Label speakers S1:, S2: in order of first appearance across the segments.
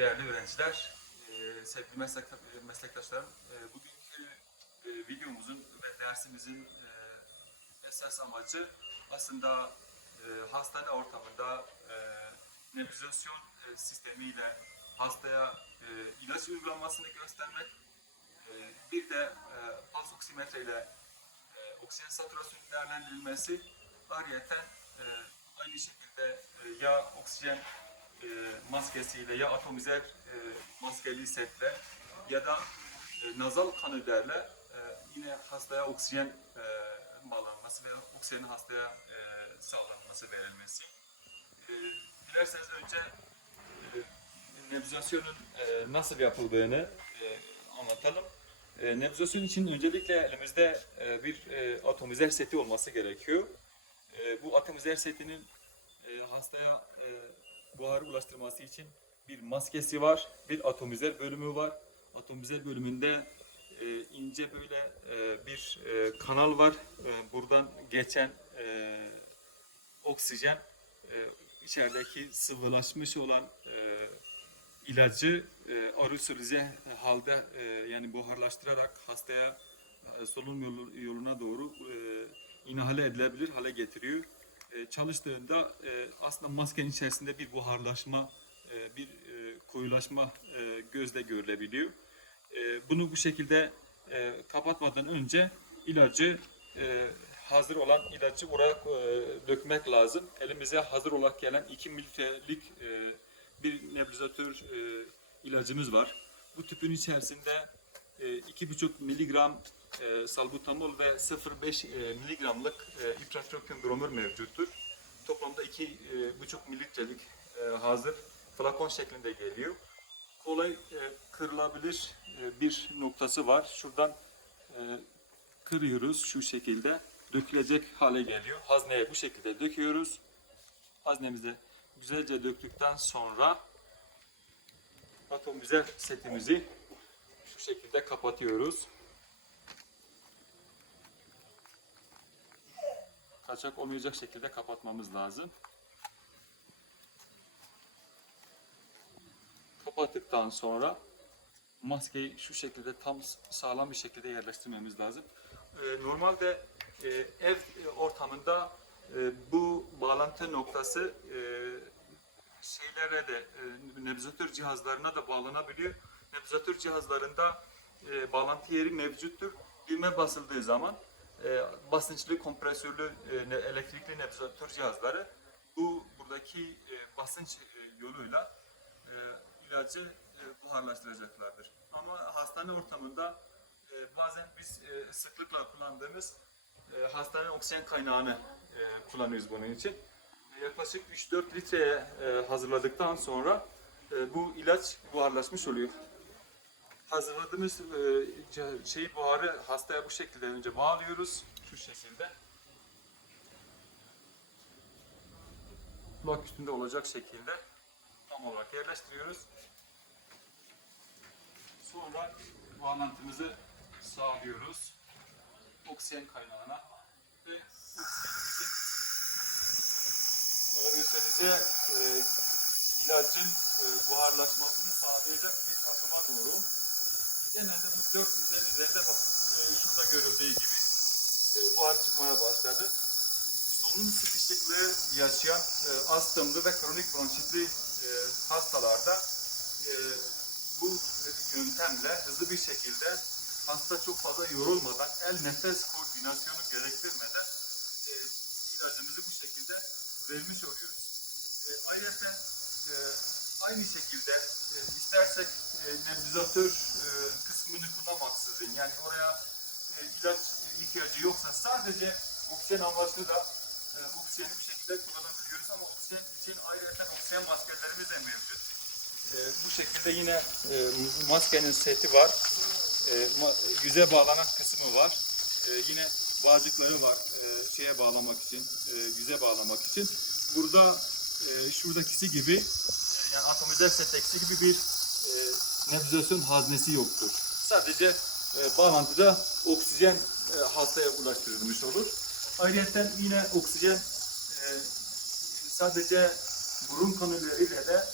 S1: değerli öğrenciler, e, sevgili meslekta- meslektaşlarım, e, bugünkü e, videomuzun ve dersimizin esas amacı aslında hastane ortamında e, nebulizasyon e, sistemiyle hastaya e, ilaç uygulamasını göstermek, bir de e, pulse oksimetre ile e, oksijen satürasyonu değerlendirilmesi, ayrıyeten e, aynı şekilde ya oksijen e, maskesiyle ya atomizer e, maskeli setle ya da e, nazal kanülerle e, yine hastaya oksijen e, bağlanması ve oksijenin hastaya e, sağlanması verilmesi. E, dilerseniz önce e, nebulizasyonun e, nasıl yapıldığını e, anlatalım. E, nebulizasyon için öncelikle elimizde e, bir e, atomizer seti olması gerekiyor. E, bu atomizer setinin e, hastaya e, buhar ulaştırması için bir maskesi var, bir atomizer bölümü var. Atomizer bölümünde e, ince böyle e, bir e, kanal var. E, buradan geçen e, oksijen e, içerideki sıvılaşmış olan e, ilacı e, aerosolize halde e, yani buharlaştırarak hastaya e, solunum yolu, yoluna doğru e, inhale edilebilir hale getiriyor. E, çalıştığında e, aslında maskenin içerisinde bir buharlaşma, e, bir koyulaşma gözle görülebiliyor. Bunu bu şekilde kapatmadan önce ilacı hazır olan ilacı oraya dökmek lazım. Elimize hazır olarak gelen 2 mililitrelik bir nebulizatör ilacımız var. Bu tüpün içerisinde e, 2,5 miligram e, salbutamol ve 0,5 e, miligramlık e, ipratropium bromür mevcuttur. Toplamda 2,5 mililitrelik e, hazır flakon şeklinde geliyor. Kolay e, kırılabilir e, bir noktası var. Şuradan e, kırıyoruz şu şekilde. Dökülecek hale geliyor. Hazneye bu şekilde döküyoruz. Haznemize güzelce döktükten sonra atomizer setimizi şu şekilde kapatıyoruz. Kaçak olmayacak şekilde kapatmamız lazım. Kapattıktan sonra maskeyi şu şekilde tam sağlam bir şekilde yerleştirmemiz lazım. Ee, normalde e, ev ortamında e, bu bağlantı noktası e, şeylere de e, nebulizatör cihazlarına da bağlanabiliyor. Nebulizatör cihazlarında e, bağlantı yeri mevcuttur. Düğme basıldığı zaman e, basınçlı, kompresörlü, e, elektrikli nebulizatör cihazları bu buradaki e, basınç e, yoluyla e, ilacı e, buharlaştıracaklardır. Ama hastane ortamında e, bazen biz e, sıklıkla kullandığımız e, hastane oksijen kaynağını e, kullanıyoruz bunun için. Yaklaşık 3-4 litreye e, hazırladıktan sonra e, bu ilaç buharlaşmış oluyor. Hazırladığımız e, şeyi buharı hastaya bu şekilde önce bağlıyoruz. Şu şekilde. Kulak üstünde olacak şekilde tam olarak yerleştiriyoruz. Sonra bağlantımızı sağlıyoruz. Oksijen kaynağına ve oksijenimizi aerosolize e, ilacın e, buharlaşmasını sağlayacak bir akıma doğru. Genelde bu 4 litrenin üzerinde bak e, şurada görüldüğü gibi e, buhar çıkmaya başladı. Solunum sıkışıklığı yaşayan e, astımlı ve kronik bronşitli hastalarda bu yöntemle hızlı bir şekilde hasta çok fazla yorulmadan el nefes koordinasyonu gerektirmeden ilacımızı bu şekilde vermiş oluyoruz. Ayrıca aynı şekilde e, istersek e, nebulizatör e, kısmını kullanmaksızın yani oraya e, ilaç ihtiyacı yoksa sadece oksijen amaçlı da e, oksijeni bu şekilde kullanabiliyoruz ama oksijen için ayrıca oksijen maskelerimiz de mevcut. E, bu şekilde yine e, maskenin seti var. E, yüze bağlanan kısmı var. E, yine bağcıkları var e, şeye bağlamak için, e, yüze bağlamak için. Burada e, şuradakisi gibi yani atomizer seteksi gibi bir e, nebulizasyon haznesi yoktur. Sadece e, bağlantıda oksijen e, hastaya ulaştırılmış olur. Ayrıca yine oksijen e, sadece burun kanüleriyle de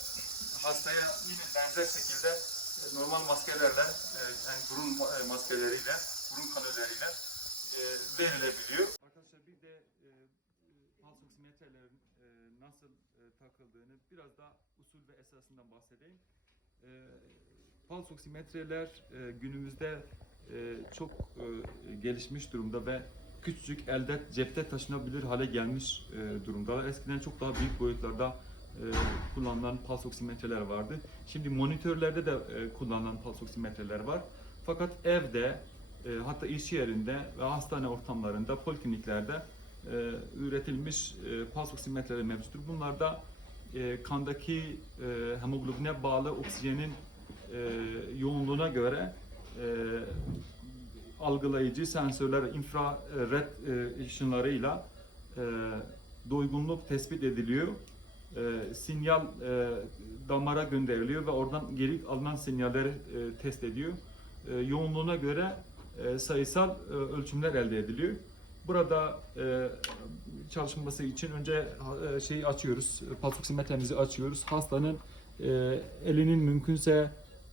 S1: hastaya yine benzer şekilde e, normal maskelerle, e, yani burun e, maskeleriyle, burun kanülleriyle e, verilebiliyor. Arkadaşlar bir de e, pulse oksimetrelerin e, nasıl e, takıldığını biraz da usul ve esasından bahsedeyim. E, pulse oksimetreler e, günümüzde e, çok e, gelişmiş durumda ve küçücük elde cepte taşınabilir hale gelmiş e, durumdalar. Eskiden çok daha büyük boyutlarda e, kullanılan pulse oksimetreler vardı. Şimdi monitörlerde de e, kullanılan pulse oksimetreler var. Fakat evde e, hatta iş yerinde ve hastane ortamlarında, polikliniklerde üretilmiş e, pulse oksimetreler mevcuttur. Bunlarda e, kandaki e, hemoglobine bağlı oksijenin e, yoğunluğuna göre e, algılayıcı sensörler infrared e, ışınlarıyla e, doygunluk tespit ediliyor. E, sinyal e, damara gönderiliyor ve oradan geri alınan sinyalleri e, test ediyor. E, yoğunluğuna göre e, sayısal e, ölçümler elde ediliyor. Burada e, çalışması için önce e, şeyi açıyoruz, pulse oksimetremizi açıyoruz. Hastanın e, elinin mümkünse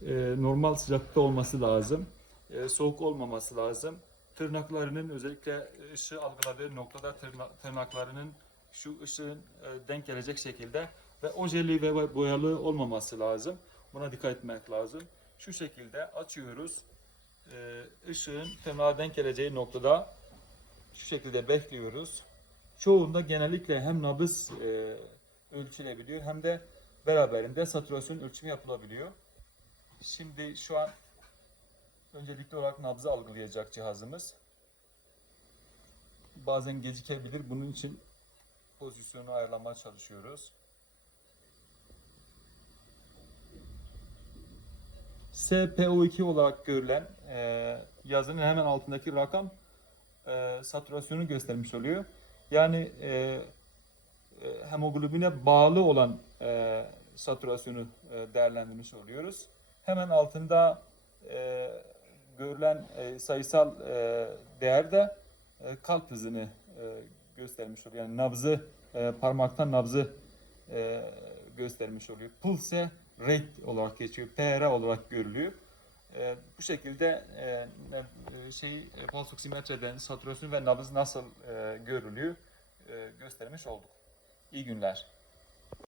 S1: e, normal sıcaklıkta olması lazım. E, soğuk olmaması lazım. Tırnaklarının özellikle ışığı algıladığı noktada tırna- tırnaklarının şu ışığın e, denk gelecek şekilde ve ojeli ve boyalı olmaması lazım. Buna dikkat etmek lazım. Şu şekilde açıyoruz. E, ışığın tırnağa denk geleceği noktada şu şekilde bekliyoruz. Çoğunda genellikle hem nabız e, ölçülebiliyor hem de beraberinde saturasyon ölçümü yapılabiliyor. Şimdi şu an öncelikli olarak nabzı algılayacak cihazımız. Bazen gecikebilir. Bunun için pozisyonu ayarlamaya çalışıyoruz. SPO2 olarak görülen e, yazının hemen altındaki rakam e, satürasyonu göstermiş oluyor. Yani e, e, hemoglobine bağlı olan e, satürasyonu e, değerlendirmiş oluyoruz. Hemen altında e, görülen e, sayısal e, değer de e, kalp hızını e, göstermiş oluyor. Yani nabzı, e, parmaktan nabzı e, göstermiş oluyor. Pulse rate olarak geçiyor. PR olarak görülüyor. E, bu şekilde e, e, şey e, pulse oksimetreden satürasyon ve nabız nasıl e, görülüyor e, göstermiş olduk. İyi günler.